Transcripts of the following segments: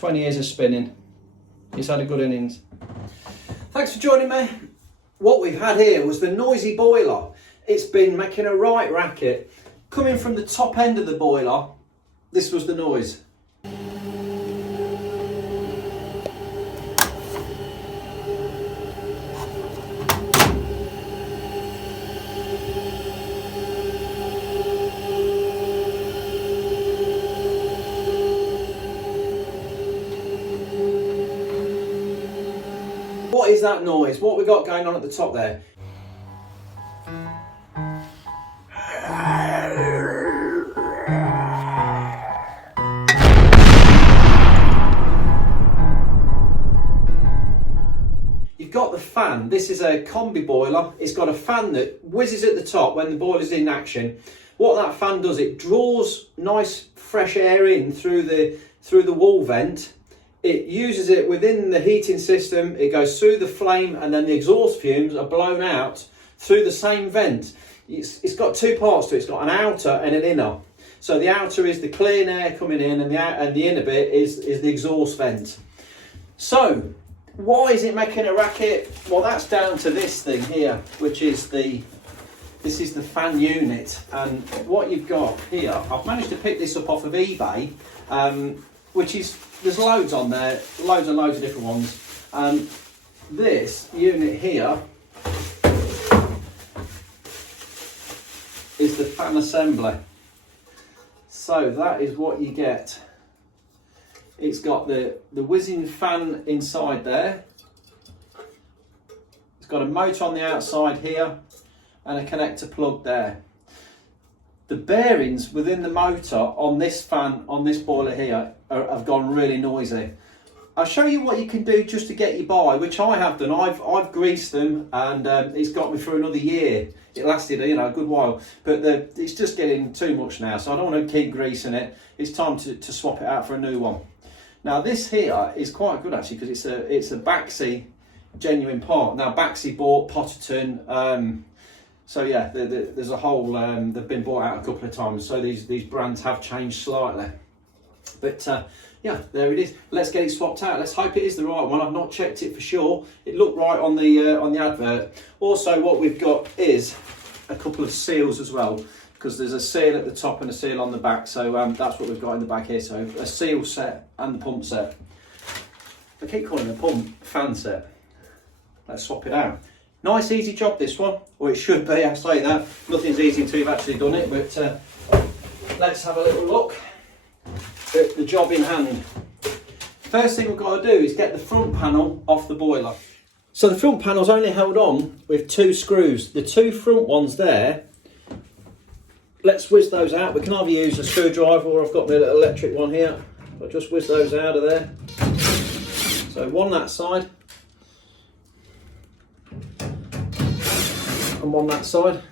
20 years of spinning. He's had a good innings. Thanks for joining me. What we've had here was the noisy boiler. It's been making a right racket. Coming from the top end of the boiler, this was the noise. What is that noise? What we got going on at the top there? You've got the fan. This is a combi boiler. It's got a fan that whizzes at the top when the boiler's in action. What that fan does, it draws nice fresh air in through the wall vent. It uses it within the heating system, it goes through the flame, and then the exhaust fumes are blown out through the same vent. It's got two parts to it. It's got an outer and an inner. So the outer is the clean air coming in, and the inner bit is the exhaust vent. So why is it making a racket? Well, that's down to this thing here, which is this is the fan unit. And what you've got here, I've managed to pick this up off of eBay, which is, there's loads on there, loads and loads of different ones. This unit here is the fan assembly. So that is what you get. It's got the whizzing fan inside there. It's got a motor on the outside here and a connector plug there. The bearings within the motor on this fan, on this boiler here, have gone really noisy. I'll show you what you can do just to get you by, which I have done. I've greased them, and it's got me through another year. It lasted, a good while, but it's just getting too much now, so I don't want to keep greasing it. It's time to swap it out for a new one. Now this here is quite good actually, because it's a Baxi genuine part. Now Baxi bought Potterton. So yeah, there's a whole, they've been bought out a couple of times, so these brands have changed slightly. But yeah, there it is. Let's get it swapped out. Let's hope it is the right one. I've not checked it for sure. It looked right on the advert. Also, what we've got is a couple of seals as well, because there's a seal at the top and a seal on the back. So that's what we've got in the back here. So a seal set and the pump set. I keep calling it a fan set. Let's swap it out. Nice easy job this one, or it should be, I say that. Nothing's easy until you've actually done it, but let's have a little look at the job in hand. First thing we've got to do is get the front panel off the boiler. So the front panel's only held on with two screws. The two front ones there, let's whiz those out. We can either use a screwdriver, or I've got my little electric one here. I'll just whiz those out of there. So one that side, and one that side.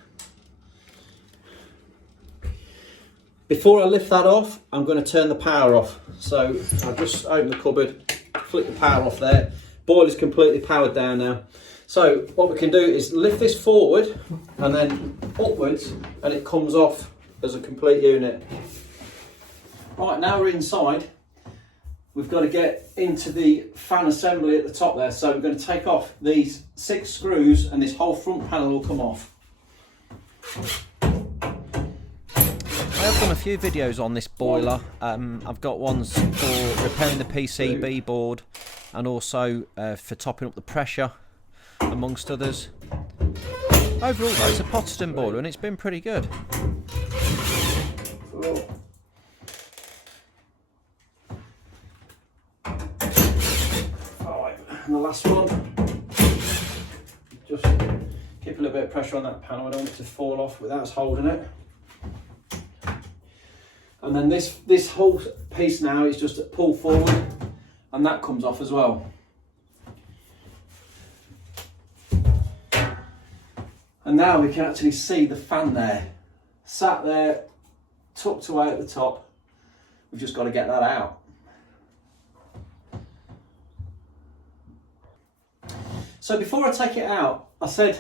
Before I lift that off, I'm going to turn the power off. So I'll just open the cupboard, flick the power off there. Boiler's completely powered down now. So what we can do is lift this forward and then upwards, and it comes off as a complete unit. Right, now we're inside. We've got to get into the fan assembly at the top there. So we're going to take off these 6 screws, and this whole front panel will come off. I've done a few videos on this boiler. I've got ones for repairing the PCB board, and also for topping up the pressure, amongst others. Overall though, it's a Potterton boiler and it's been pretty good. And the last one, just keep a little bit of pressure on that panel. I don't want it to fall off without us holding it. And then this whole piece now is just pull forward, and that comes off as well. And now we can actually see the fan there, sat there, tucked away at the top. We've just got to get that out. So before I take it out, I said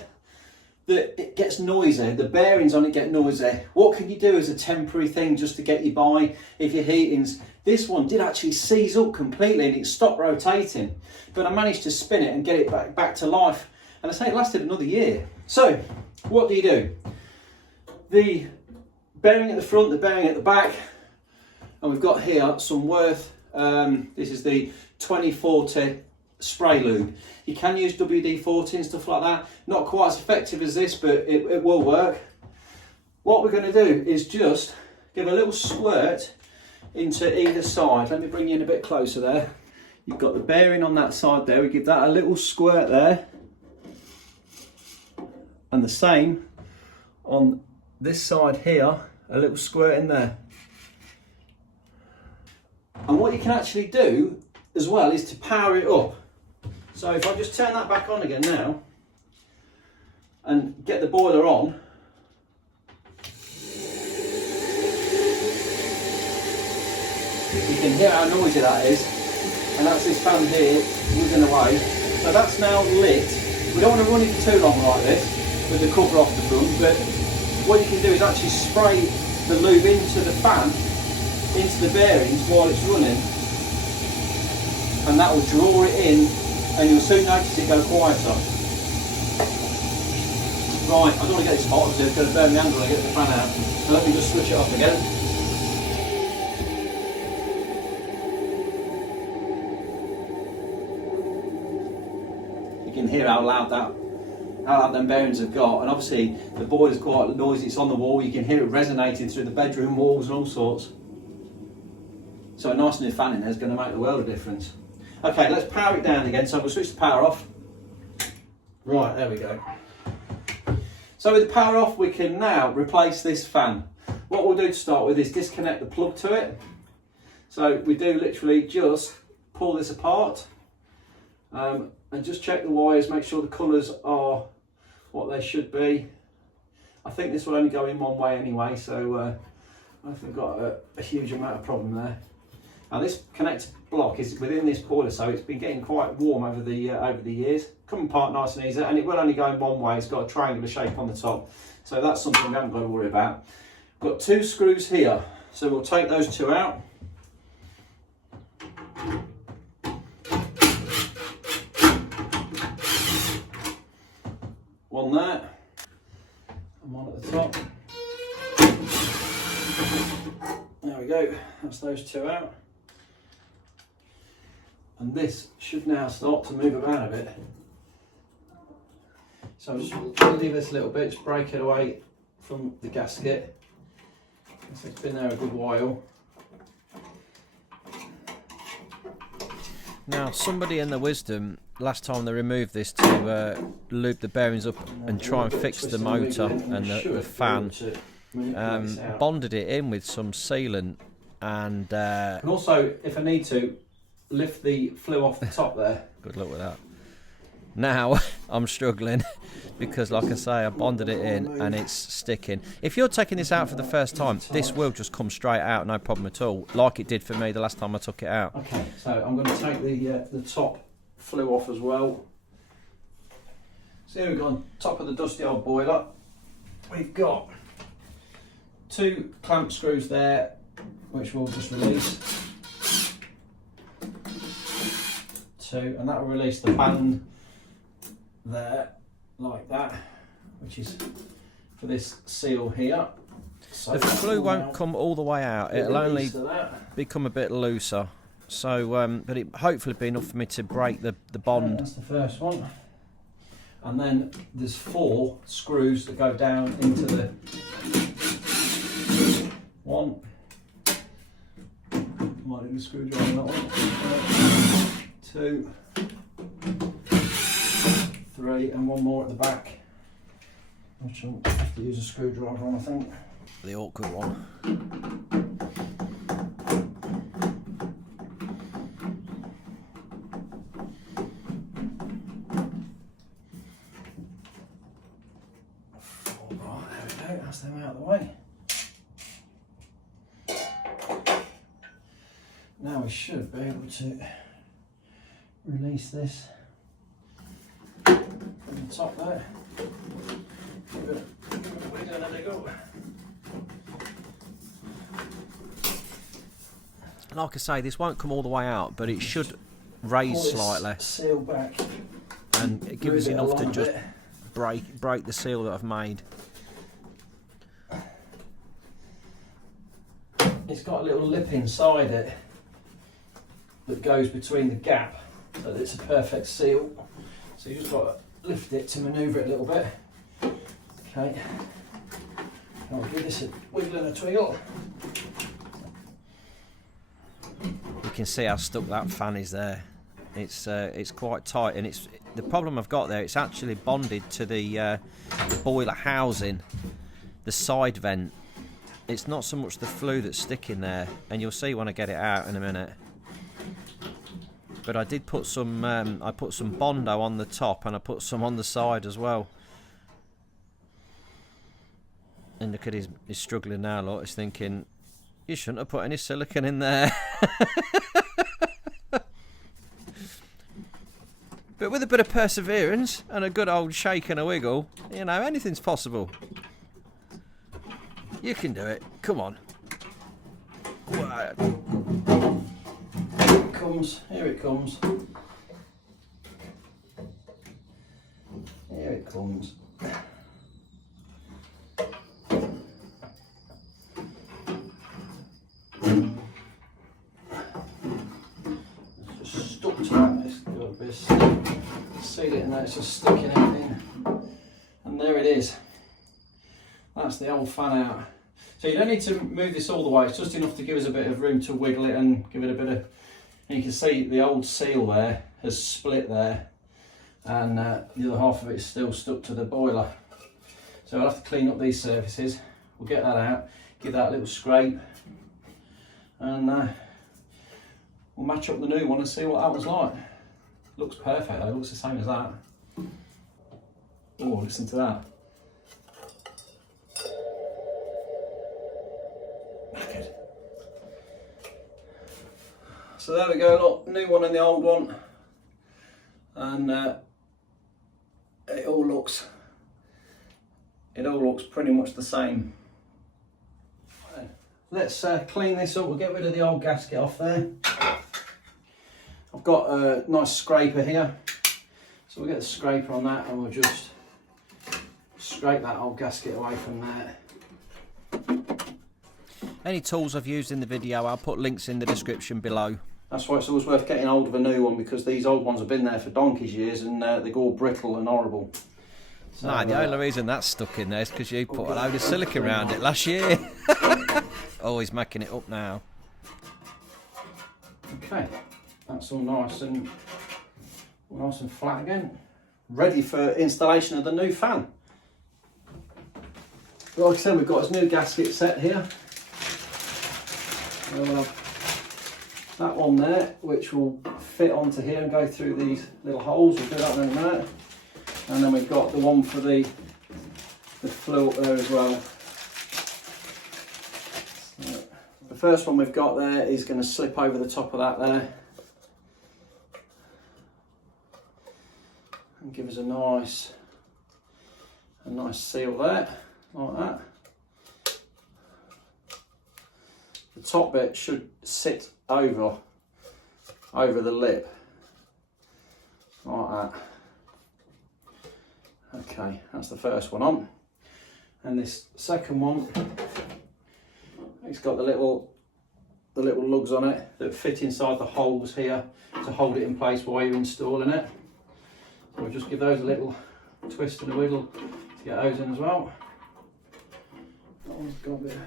that it gets noisy, the bearings on it get noisy. What can you do as a temporary thing just to get you by if your heating's... This one did actually seize up completely and it stopped rotating, but I managed to spin it and get it back to life, and I say it lasted another year. So what do? The bearing at the front, the bearing at the back, and we've got here some Worth, this is the 2040 spray lube. You can use WD-40 and stuff like that, not quite as effective as this, but it will work. What we're going to do is just give a little squirt into either side. Let me bring you in a bit closer there. You've got the bearing on that side there, we give that a little squirt there, and the same on this side here, a little squirt in there. And what you can actually do as well is to power it up. So if I just turn that back on again now and get the boiler on, you can hear how noisy that is, and that's this fan here whizzing away. So that's now lit. We don't want to run it for too long like this with the cover off the front, but what you can do is actually spray the lube into the fan, into the bearings while it's running, and that will draw it in, and you'll soon notice it go quieter. Right, I don't want to get this hot because it's going to burn the handle and get the fan out. So let me just switch it off again. You can hear how loud them bearings have got, and obviously the boiler's quite noisy. It's on the wall. You can hear it resonating through the bedroom walls and all sorts. So a nice new fan in there is going to make the world of difference. Okay, let's power it down again. So we'll switch the power off. Right, there we go. So with the power off, we can now replace this fan. What we'll do to start with is disconnect the plug to it. So we do literally just pull this apart and just check the wires, make sure the colours are what they should be. I think this will only go in one way anyway, so I think I've got a huge amount of problem there. Now this connector block is within this boiler, so it's been getting quite warm over the years. Come apart nice and easy, and it will only go in one way. It's got a triangular shape on the top, so that's something we haven't got to worry about. We've got two screws here, so we'll take those two out. One there, and one at the top. There we go, that's those two out. And this should now start to move about a bit. So I'm just going to do this a little bit, just break it away from the gasket. It's been there a good while. Now, somebody in their wisdom, last time they removed this to lube the bearings up and try and fix the motor and the fan, bonded it in with some sealant, and also, if I need to, lift the flue off the top there. Good luck with that. Now I'm struggling because, like I say, I bonded it in and it's sticking. If you're taking this out for the first time, this will just come straight out, no problem at all, like it did for me the last time I took it out. Okay, so I'm going to take the top flue off as well. So here we've got on top of the dusty old boiler, we've got two clamp screws there, which we'll just release. Two, and that will release the band there, like that, which is for this seal here. So the flue won't come all the way out, it'll only become a bit looser. So, but it hopefully be enough for me to break the bond. That's the first one. And then there's four screws that go down into the one. Might need a screwdriver on that one. Two, three, and one more at the back, which I'll have to use a screwdriver on, I think. The awkward one. Right, there we go, that's them out of the way. Now we should be able to release this from the top there. We're gonna go. Like I say, this won't come all the way out, but it should raise slightly Seal back. and it gives us enough to just break the seal that I've made. It's got a little lip inside it that goes between the gap, so that it's a perfect seal. So you just got to lift it to manoeuvre it a little bit. Okay. I'll give this a wiggle and a twiggle. You can see how stuck that fan is there. It's quite tight, and it's the problem I've got there. It's actually bonded to the boiler housing, the side vent. It's not so much the flue that's sticking there, and you'll see when I get it out in a minute. But I did put some I put some Bondo on the top, and I put some on the side as well. And look at he's struggling now. Look, he's thinking, you shouldn't have put any silicone in there. But with a bit of perseverance and a good old shake and a wiggle, you know, anything's possible. You can do it. Come on. Here it comes. Here it comes. Here it comes. It's just stuck to that. It's got a bit of seal it, and that's just sticking it in. And there it is. That's the old fan out. So you don't need to move this all the way, it's just enough to give us a bit of room to wiggle it and give it a bit of, and you can see the old seal there has split there, and the other half of it is still stuck to the boiler. So I'll have to clean up these surfaces. We'll get that out, give that a little scrape, and we'll match up the new one and see what that was like. Looks perfect though, looks the same as that. Oh, listen to that. So there we go, look, new one and the old one, and it all looks pretty much the same. Let's clean this up. We'll get rid of the old gasket off there. I've got a nice scraper here, so we'll get the scraper on that and we'll just scrape that old gasket away from there. Any tools I've used in the video, I'll put links in the description below. That's why it's always worth getting hold of a new one, because these old ones have been there for donkey's years and they go all brittle and horrible. So, No, the only reason that's stuck in there is because you put a load of silicone around it last year. Oh, he's making it up now. Okay, that's all nice and flat again. Ready for installation of the new fan. Well, like I said, we've got his new gasket set here. We'll have that one there, which will fit onto here and go through these little holes. We'll do that in a minute. And then we've got the one for the flue up there as well. So the first one we've got there is going to slip over the top of that there. And give us a nice seal there, like that. The top bit should sit over the lip, like that. Okay, that's the first one on. And this second one, it's got the little lugs on it that fit inside the holes here to hold it in place while you're installing it. So we'll just give those a little twist and a wiggle to get those in as well. That one's got a bit of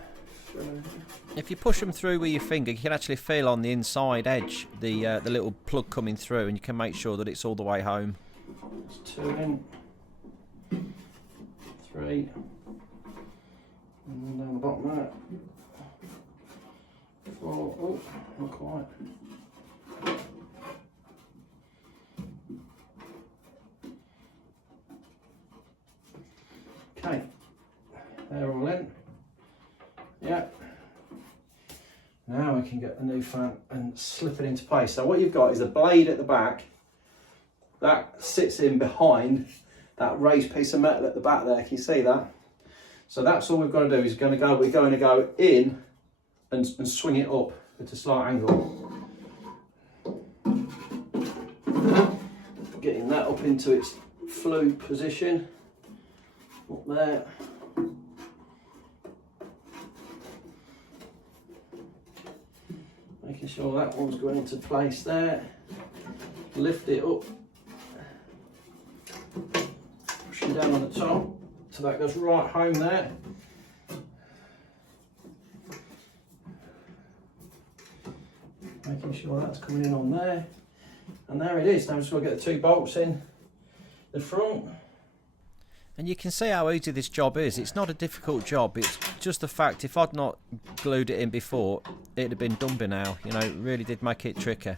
thread in here. If you push them through with your finger, you can actually feel on the inside edge the little plug coming through, and you can make sure that it's all the way home. That's 2 in, 3, and then down the bottom there, 4, oh, not quite. Okay, they're all in. Yeah. Now we can get the new fan and slip it into place. So what you've got is a blade at the back that sits in behind raised piece of metal at the back there. Can you see that? So that's all we've got to do. We're going to go in and swing it up at a slight angle. Getting that up into its flue position. Up there. Making sure that one's going into place there. Lift it up. Pushing down on the top so that goes right home there. Making sure that's coming in on there. And there it is. Now I'm just going to get the 2 bolts in the front. And you can see how easy this job is. It's not a difficult job. It's just the fact if I'd not glued it in before, it'd have been done by now. You know, it really did make it tricky.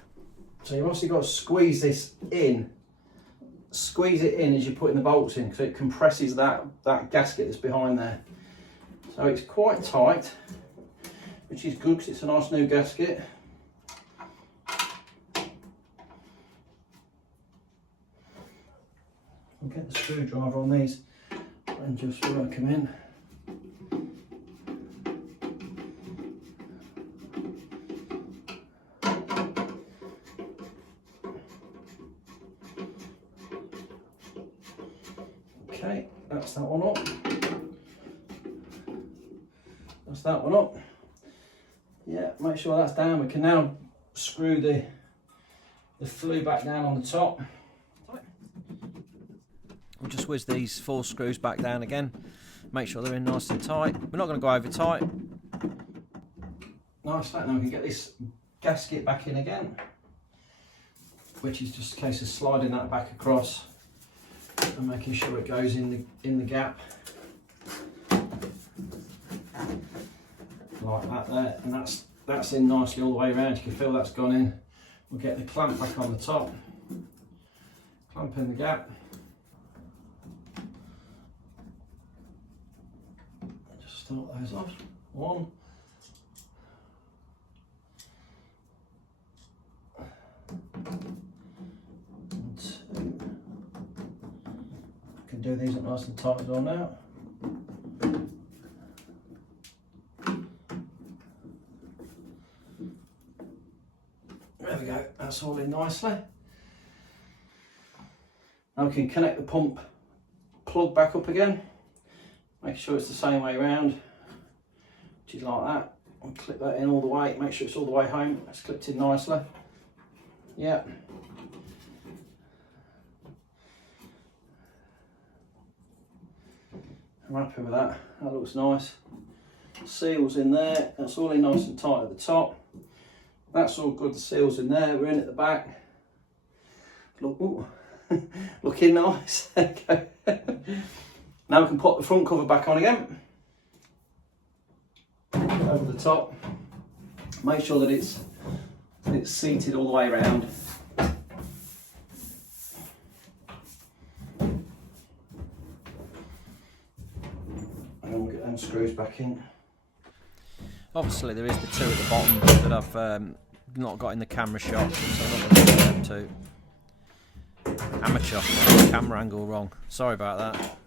So you've obviously got to squeeze this in. Squeeze it in as you're putting the bolts in, because it compresses that gasket that's behind there. So it's quite tight, which is good because it's a nice new gasket. I'll get the screwdriver on these and just work them in. Okay, that's that one up. That's that one up. Yeah, make sure that's down. We can now screw the flue back down on the top. We'll just whiz these 4 screws back down again. Make sure they're in nice and tight. We're not going to go over tight. Nice, like now we can get this gasket back in again, which is just a case of sliding that back across and making sure it goes in the gap like that there, and that's in nicely all the way around. You can feel that's gone in. We'll get the clamp back on the top, clamp in the gap. Just start those off. 1. And 2. I can do these up nice and tight as well now. There we go, that's all in nicely. Now we can connect the pump plug back up again. Make sure it's the same way around, which is like that. And clip that in all the way, make sure it's all the way home. It's clipped in nicely. Yeah. I'm happy with that. That looks nice. Seals in there. That's all in nice and tight at the top. That's all good. The seals in there. We're in at the back. Look, ooh, looking nice. Okay. Now we can put the front cover back on again. Over the top. Make sure that it's seated all the way around. And then we'll get them screws back in. Obviously there is the 2 at the bottom that I've not got in the camera shot, so I'm not going to do them too. Amateur, camera angle wrong. Sorry about that.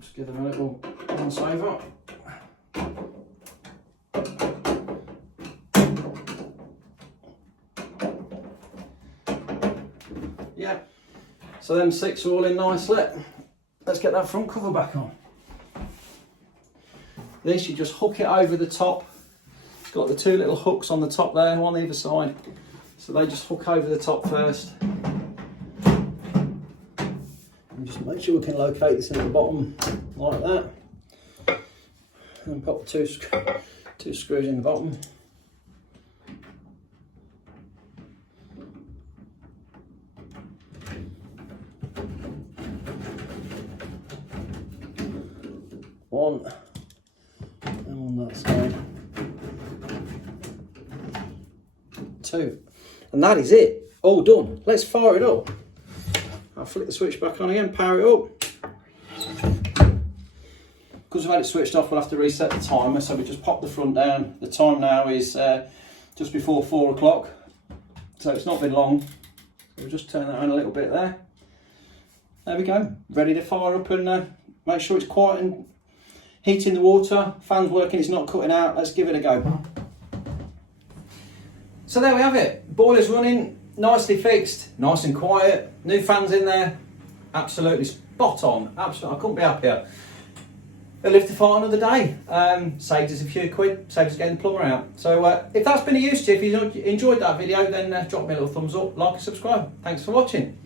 Just give them a little once over. Yeah, so them 6 are all in nicely. Let's get that front cover back on. This, you just hook it over the top. It's got the 2 little hooks on the top there, one either side. So they just hook over the top first. And just make sure we can locate this in the bottom like that. And pop the 2 screws in the bottom. One, and on that side. 2. And that is it. All done. Let's fire it up. I'll flick the switch back on again, power it up. Because we've had it switched off, we'll have to reset the timer. So we just pop the front down. The time now is just before 4 o'clock. So it's not been long. So we'll just turn that on a little bit there. there we go, ready to fire up and make sure it's quiet and heating the water. Fan's working, it's not cutting out. Let's give it a go. So there we have it. Boiler's running, nicely fixed, nice and quiet. New fans in there, absolutely spot on. Absolutely, I couldn't be happier. They'll live to fight another day. Saved us a few quid, saved us getting the plumber out. So if that's been a use to you, if you enjoyed that video, then drop me a little thumbs up, like and subscribe. Thanks for watching.